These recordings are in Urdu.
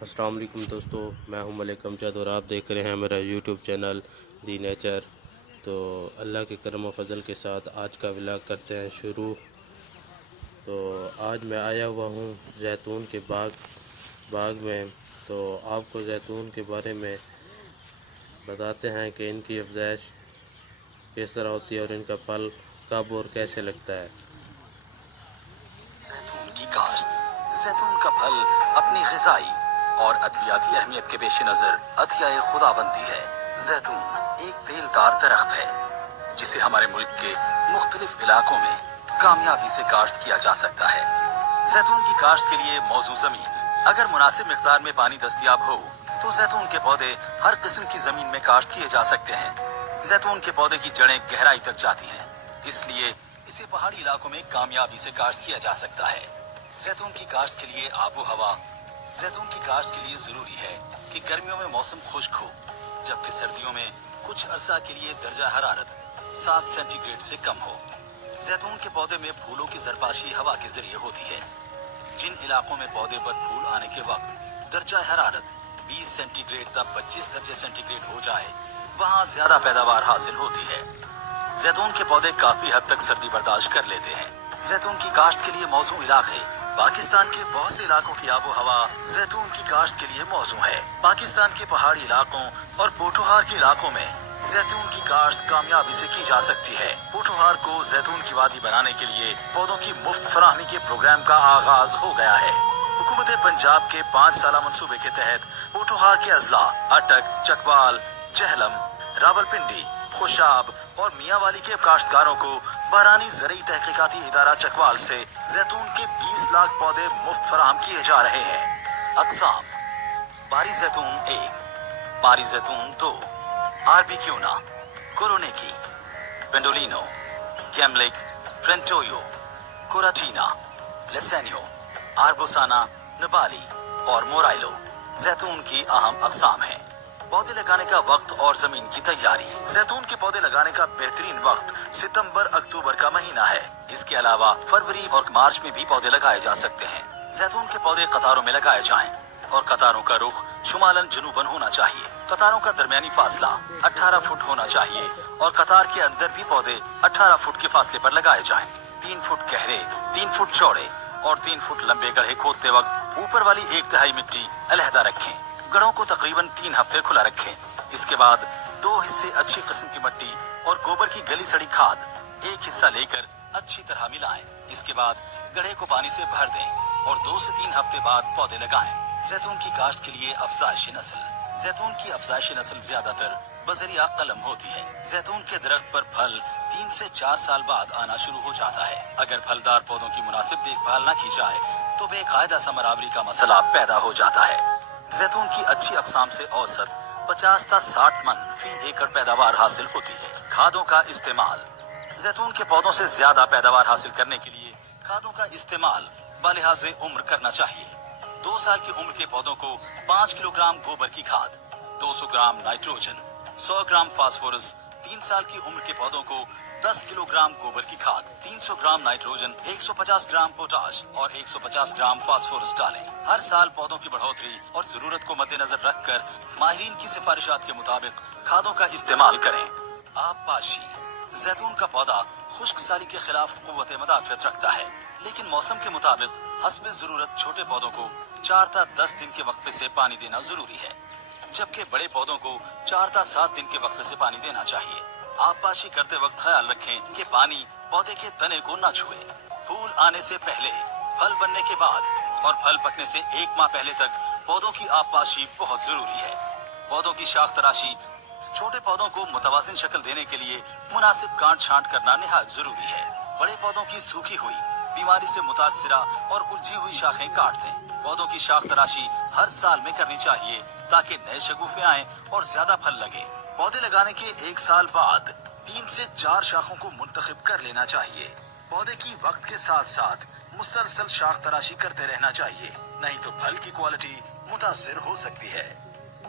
السلام علیکم دوستو، میں ہوں ملک امجد اور آپ دیکھ رہے ہیں میرا یوٹیوب چینل دی نیچر۔ تو اللہ کے کرم و فضل کے ساتھ آج کا ولاگ کرتے ہیں شروع۔ تو آج میں آیا ہوا ہوں زیتون کے باغ میں۔ تو آپ کو زیتون کے بارے میں بتاتے ہیں کہ ان کی افزائش کس طرح ہوتی ہے اور ان کا پھل کب اور کیسے لگتا ہے۔ زیتون کی کاشت۔ زیتون کا پھل اپنی غذائی اور ادویاتی اہمیت کے پیش نظر عطیہ خدا بنتی ہے۔ زیتون ایک تیل دار درخت ہے جسے ہمارے ملک کے مختلف علاقوں میں کامیابی سے کاشت کیا جا سکتا ہے۔ زیتون کی کاشت کے لیے موزوں زمین۔ اگر مناسب مقدار میں پانی دستیاب ہو تو زیتون کے پودے ہر قسم کی زمین میں کاشت کیے جا سکتے ہیں۔ زیتون کے پودے کی جڑیں گہرائی تک جاتی ہیں، اس لیے اسے پہاڑی علاقوں میں کامیابی سے کاشت کیا جا سکتا ہے۔ زیتون کی کاشت کے لیے آب و ہوا۔ زیتون کی کاشت کے لیے ضروری ہے کہ گرمیوں میں موسم خشک ہو، جبکہ سردیوں میں کچھ عرصہ کے لیے درجہ حرارت 7 سینٹی گریڈ سے کم ہو۔ زیتون کے پودے میں پھولوں کی زرپاشی ہوا کے ذریعے ہوتی ہے۔ جن علاقوں میں پودے پر پھول آنے کے وقت درجہ حرارت 20 سینٹی گریڈ تا 25 درجہ سینٹی گریڈ ہو جائے، وہاں زیادہ پیداوار حاصل ہوتی ہے۔ زیتون کے پودے کافی حد تک سردی برداشت کر لیتے ہیں۔ زیتون کی کاشت کے لیے موزوں علاقے۔ پاکستان کے بہت سے علاقوں کی آب و ہوا زیتون کی کاشت کے لیے موزوں ہے۔ پاکستان کے پہاڑی علاقوں اور پوٹوہار کے علاقوں میں زیتون کی کاشت کامیابی سے کی جا سکتی ہے۔ پوٹوہار کو زیتون کی وادی بنانے کے لیے پودوں کی مفت فراہمی کے پروگرام کا آغاز ہو گیا ہے۔ حکومت پنجاب کے 5 سالہ منصوبے کے تحت پوٹوہار کے اضلاع اٹک، چکوال، جہلم، راولپنڈی، خوشاب اور میاں والی کے کاشتکاروں کو بارانی زرعی تحقیقاتی ادارہ چکوال سے زیتون کے 20 لاکھ پودے مفت فراہم کیے جا رہے ہیں۔ اقسام: باری زیتون 1، باری زیتون 2، آربیکیونا، کورونیکی، پینڈولینو، گیملک، فرینٹویو، کوراٹینا، لیسینیو، آربوسانا، نبالی اور مورائلو زیتون کی اہم اقسام ہیں۔ پودے لگانے کا وقت اور زمین کی تیاری۔ زیتون کے پودے لگانے کا بہترین وقت ستمبر اکتوبر کا مہینہ ہے۔ اس کے علاوہ فروری اور مارچ میں بھی پودے لگائے جا سکتے ہیں۔ زیتون کے پودے قطاروں میں لگائے جائیں اور قطاروں کا رخ شمالاً جنوباً ہونا چاہیے۔ قطاروں کا درمیانی فاصلہ 18 فٹ ہونا چاہیے اور قطار کے اندر بھی پودے 18 فٹ کے فاصلے پر لگائے جائیں۔ 3 فٹ گہرے، 3 فٹ چوڑے اور 3 فٹ لمبے گڑھے کھودتے وقت اوپر والی 1/3 مٹی علیحدہ رکھیں۔ گڑھوں کو تقریباً 3 ہفتے کھلا رکھیں۔ اس کے بعد 2 حصے اچھی قسم کی مٹی اور گوبر کی گلی سڑی کھاد 1 حصہ لے کر اچھی طرح ملائیں۔ اس کے بعد گڑھے کو پانی سے بھر دیں اور 2 سے 3 ہفتے بعد پودے لگائیں۔ زیتون کی کاشت کے لیے افزائش نسل۔ زیتون کی افزائش نسل زیادہ تر بذریعہ قلم ہوتی ہے۔ زیتون کے درخت پر پھل 3 سے 4 سال بعد آنا شروع ہو جاتا ہے۔ اگر پھلدار پودوں کی مناسب دیکھ بھال نہ کی جائے تو بے قاعدہ ثمر آوری کا مسئلہ پیدا ہو جاتا ہے۔ زیتون کی اچھی اقسام سے اوسط 50 تا 60 من فی ایکڑ پیداوار حاصل ہوتی ہے۔ کھادوں کا استعمال۔ زیتون کے پودوں سے زیادہ پیداوار حاصل کرنے کے لیے کھادوں کا استعمال بلحاظ عمر کرنا چاہیے۔ 2 سال کی عمر کے پودوں کو 5 کلو گرام گوبر کی کھاد، 200 گرام نائٹروجن، 100 گرام فاسفورس۔ 3 سال کی عمر کے پودوں کو 10 کلو گرام گوبر کی کھاد، 300 گرام نائٹروجن، 150 گرام پوٹاش اور 150 گرام فاسفورس ڈالیں۔ ہر سال پودوں کی بڑھوتری اور ضرورت کو مد نظر رکھ کر ماہرین کی سفارشات کے مطابق کھادوں کا استعمال کریں۔ آب پاشی۔ زیتون کا پودا خشک سالی کے خلاف قوت مدافعت رکھتا ہے، لیکن موسم کے مطابق حسب ضرورت چھوٹے پودوں کو 4 تا 10 دن کے وقفے سے پانی دینا ضروری ہے، جبکہ بڑے پودوں کو 4 تا 7 دن کے وقفے سے پانی دینا چاہیے۔ آب پاشی کرتے وقت خیال رکھیں کہ پانی پودے کے تنے کو نہ چھوئے۔ پھول آنے سے پہلے، پھل بننے کے بعد اور پھل پکنے سے 1 ماہ پہلے تک پودوں کی آب پاشی بہت ضروری ہے۔ پودوں کی شاخ تراشی۔ چھوٹے پودوں کو متوازن شکل دینے کے لیے مناسب کاٹ چھانٹ کرنا نہایت ضروری ہے۔ بڑے پودوں کی سوکھی ہوئی، بیماری سے متاثرہ اور الجھی ہوئی شاخیں کاٹ دیں۔ پودوں کی شاخ تراشی ہر سال میں کرنی چاہیے تاکہ نئے شگوفے آئیں اور زیادہ پھل لگیں۔ پودے لگانے کے 1 سال بعد 3 سے 4 شاخوں کو منتخب کر لینا چاہیے۔ پودے کی وقت کے ساتھ ساتھ مسلسل شاخ تراشی کرتے رہنا چاہیے، نہیں تو پھل کی کوالٹی متاثر ہو سکتی ہے۔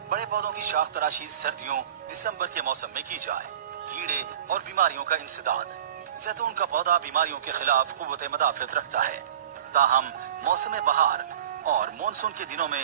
بڑے پودوں کی شاخ تراشی سردیوں دسمبر کے موسم میں کی جائے۔ کیڑے اور بیماریوں کا انسداد۔ زیتون کا پودا بیماریوں کے خلاف قوت مدافعت رکھتا ہے، تاہم موسم بہار اور مونسون کے دنوں میں